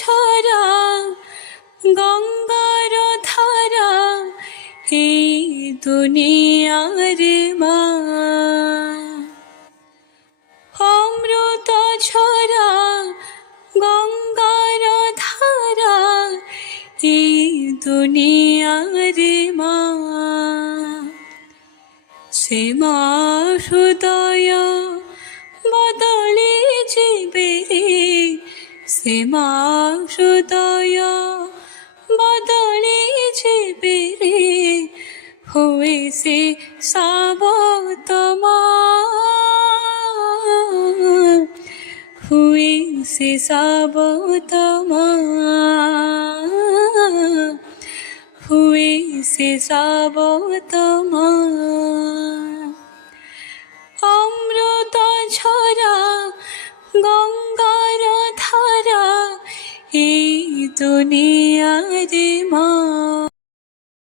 ছড়া গঙ্গার ধারা এই দুনিয়ার মা। অমৃত ছড়া গঙ্গার ধারা এই দুনিয়ার মা। সে মা হৃদয় বদলে যাবে রে, সে মা হৃদয় বদলে যাবে রে, হয়েছে সাবত মা, হয়েছে সাবত মা, হয়েছে সাবত মা। অমৃত ছড়া গঙ্গার ধারা এই দুনিয়ার মা।